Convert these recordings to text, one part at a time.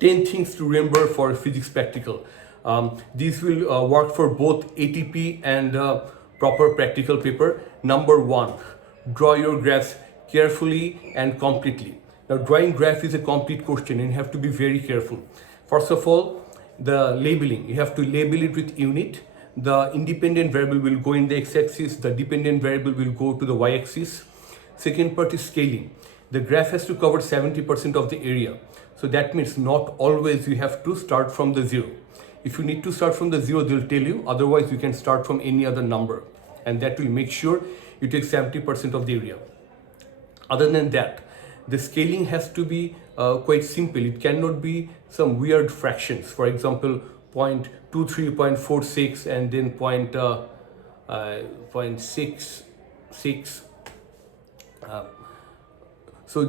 10 things to remember for physics practical. These will work for both ATP and proper practical paper. Number one, draw your graphs carefully and completely. Now, drawing graph is a complete question and you have to be very careful. First of all, the labeling. You have to label it with unit. The independent variable will go in the x-axis, the dependent variable will go to the y-axis. Second part is scaling. The graph has to cover 70% of the area. So that means not always you have to start from the zero. If you need to start from the zero, they'll tell you. Otherwise, you can start from any other number. And that will make sure you take 70% of the area. Other than that, the scaling has to be quite simple. It cannot be some weird fractions. For example, 0.23, 0.46, and then 0.66. So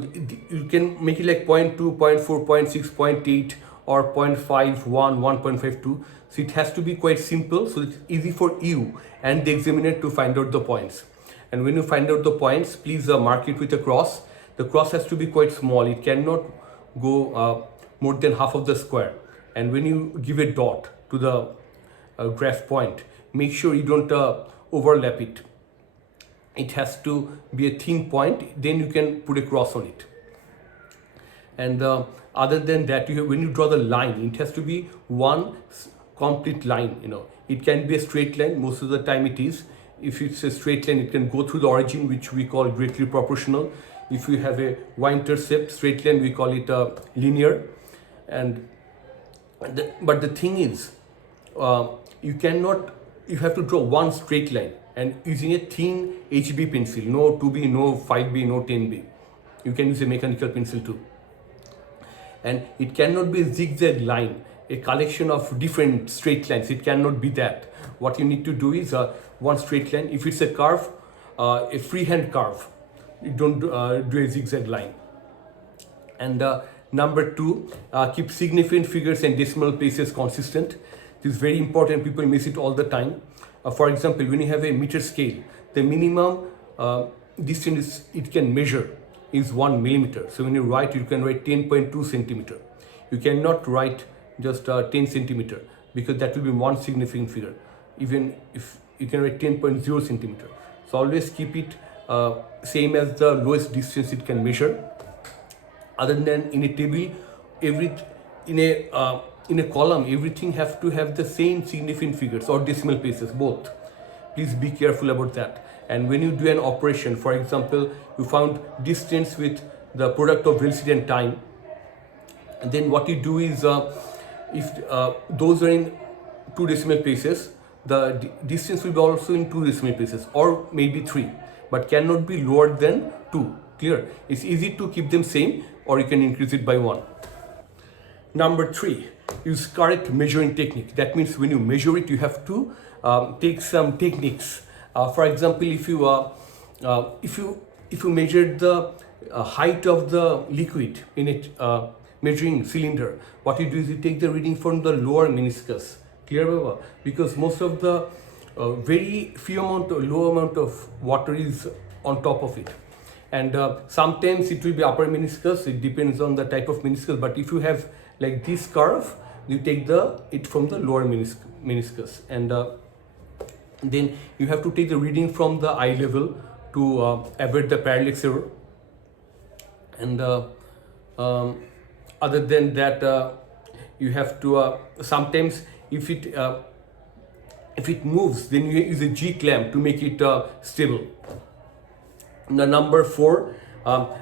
you can make it like 0.2, 0.4, 0.6, 0.8 or 0.51, 1.52. So it has to be quite simple, so it's easy for you and the examiner to find out the points. And when you find out the points, please mark it with a cross. The cross has to be quite small. It cannot go more than half of the square. And when you give a dot to the graph point, make sure you don't overlap it. It has to be a thin point, then you can put a cross on it. And other than that, when you draw the line, it has to be one complete line. It can be a straight line. Most of the time it is. If it's a straight line, it can go through the origin, which we call directly proportional. If you have a y-intercept straight line, we call it linear. But the thing is, you have to draw one straight line and using a thin HB pencil, no 2B, no 5B, no 10B. You can use a mechanical pencil too. And it cannot be a zigzag line, a collection of different straight lines. It cannot be that. What you need to do is one straight line. If it's a curve, a freehand curve, you don't do a zigzag line. And number two, keep significant figures and decimal places consistent. This is very important. People miss it all the time. For example, when you have a meter scale, the minimum distance it can measure is 1 millimeter. So when you write, you can write 10.2 centimeter. You cannot write just 10 centimeter because that will be one significant figure. Even if you can write 10.0 centimeter. So always keep it same as the lowest distance it can measure. Other than in a table, in a column, everything has to have the same significant figures or decimal places, both. Please be careful about that. And when you do an operation, for example, you found distance with the product of velocity and time, and then what you do is, if those are in 2 decimal places, the distance will be also in 2 decimal places or maybe 3, but cannot be lower than 2. Clear? It's easy to keep them same, or you can increase it by 1. Number 3, use correct measuring technique. That means when you measure it, you have to take some techniques. For example, if you measured the height of the liquid in a measuring cylinder, what you do is you take the reading from the lower meniscus. Clear, Baba? Because most of the low amount of water is on top of it. And sometimes it will be upper meniscus. It depends on the type of meniscus. But if you have like this curve, you take it from the lower meniscus, and then you have to take the reading from the eye level to avoid the parallax error. And other than that, you have to sometimes if it moves, then you use a G clamp to make it stable. The number 4,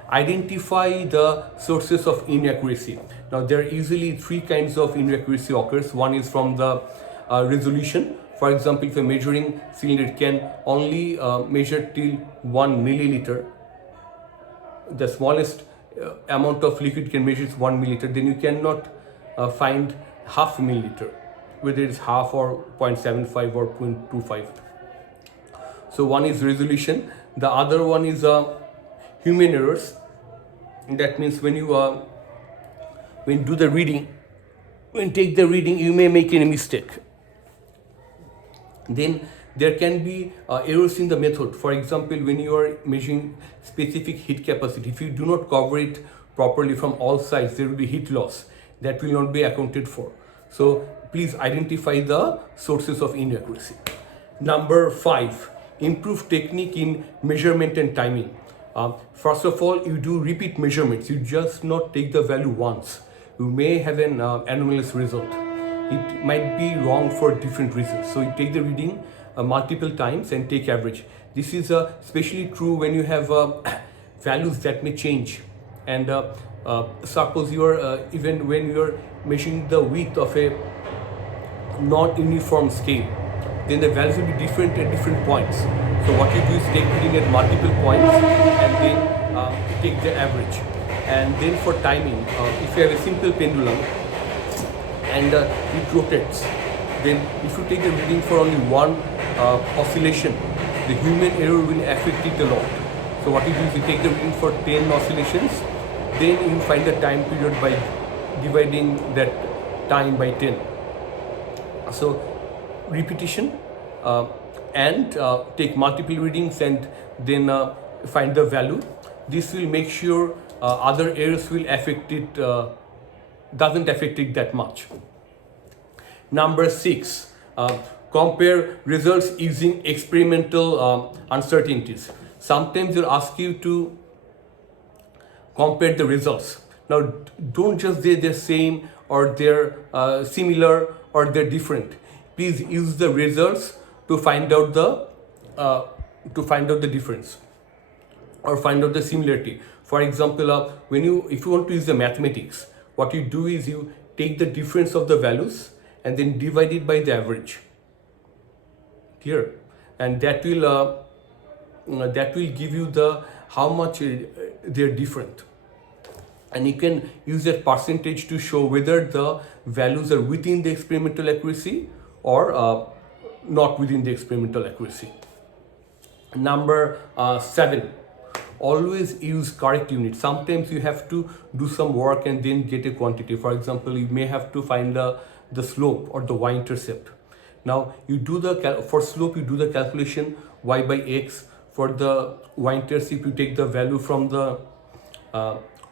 identify the sources of inaccuracy. Now there are usually 3 kinds of inaccuracy occurs. One is from the resolution. For example, if a measuring cylinder can only measure till 1 milliliter, the smallest amount of liquid can measure is 1 milliliter, then you cannot find half milliliter, whether it's half or 0.75 or 0.25. So one is resolution. The other one is human errors. That means when you do the reading, when take the reading, you may make any mistake. Then there can be errors in the method. For example, when you are measuring specific heat capacity, if you do not cover it properly from all sides, there will be heat loss. that will not be accounted for. So please identify the sources of inaccuracy. Number 5, improve technique in measurement and timing. First of all, you do repeat measurements. You just not take the value once. You may have an anomalous result. It might be wrong for different reasons. So you take the reading multiple times and take average. This is especially true when you have values that may change. And suppose you are even when you are measuring the width of a non-uniform scale, then the values will be different at different points. So what you do is take reading at multiple points and then take the average. And then for timing, if you have a simple pendulum and it rotates, then if you take the reading for only one oscillation, the human error will affect it a lot. So what you do is you take the reading for 10 oscillations, then you find the time period by dividing that time by 10. So repetition and take multiple readings and then find the value. This will make sure other errors will affect it, doesn't affect it that much. Number 6, compare results using experimental uncertainties. Sometimes they'll ask you to compare the results. Now, don't just say they're same or they're similar or they're different. Please use the results to find out the difference or find out the similarity. For example, if you want to use the mathematics, what you do is you take the difference of the values and then divide it by the average. Here, and that will give you the how much they're different. And you can use that percentage to show whether the values are within the experimental accuracy or not within the experimental accuracy. Number 7, always use correct units. Sometimes you have to do some work and then get a quantity. For example, you may have to find the slope or the y-intercept. Now you do for slope you do the calculation y by x. For the y-intercept you take the value from the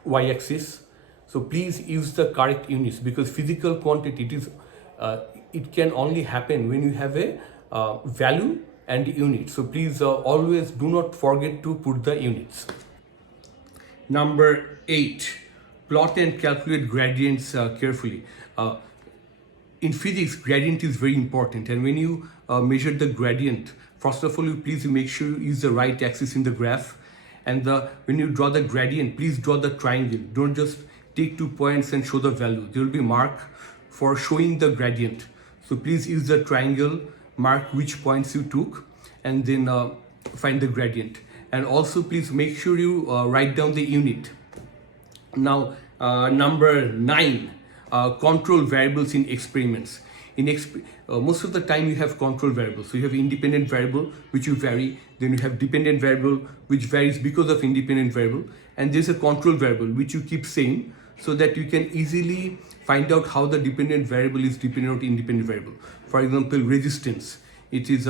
y-axis. So please use the correct units, because physical quantity it can only happen when you have a value and unit. So please always do not forget to put the units. Number 8, plot and calculate gradients carefully. In physics, gradient is very important, and when you measure the gradient, first of all, please make sure you use the right axis in the graph. And when you draw the gradient, please draw the triangle. Don't just take 2 points and show the value. There will be mark for showing the gradient. So please use the triangle, mark which points you took, and then find the gradient. And also please make sure you write down the unit. Now number 9, control variables in experiments. Most of the time you have control variables. So you have independent variable which you vary, then you have dependent variable which varies because of independent variable, and there's a control variable which you keep same, so that you can easily find out how the dependent variable is dependent on independent variable. For example, resistance, it is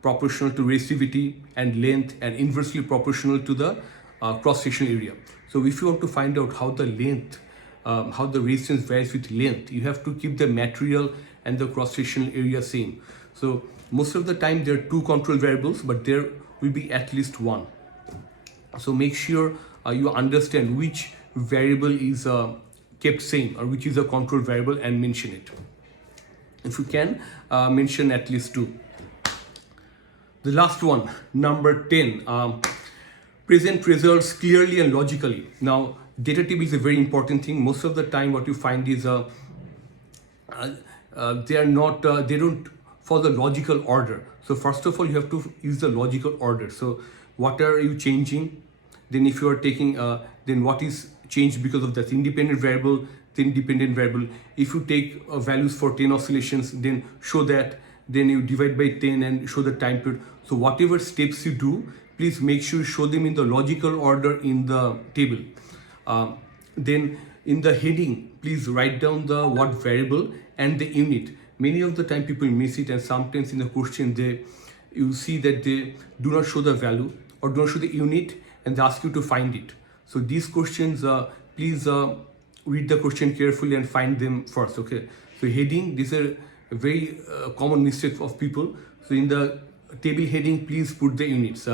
proportional to resistivity and length, and inversely proportional to the cross-sectional area. So if you want to find out how the length, how the resistance varies with length, you have to keep the material and the cross-sectional area same. So most of the time there are 2 control variables, but there will be at least 1. So make sure you understand which variable is kept same or which is a control variable, and mention it. If you can, mention at least 2. The last one, number 10, present results clearly and logically. Now, data table is a very important thing. Most of the time what you find is they don't follow the logical order. So first of all, you have to use the logical order. So what are you changing? Then if you are taking, then what is changed because of that independent variable, then dependent variable. If you take values for 10 oscillations, then show that, then you divide by 10 and show the time period. So whatever steps you do, please make sure you show them in the logical order in the table. Then in the heading, please write down the what variable and the unit. Many of the time people miss it, and sometimes in the question you see that they do not show the value or do not show the unit, and they ask you to find it. So these questions, please read the question carefully and find them first. Okay, so heading, these are a very common mistake of people. So in the table heading, please put the units.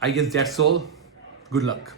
I guess that's all. Good luck.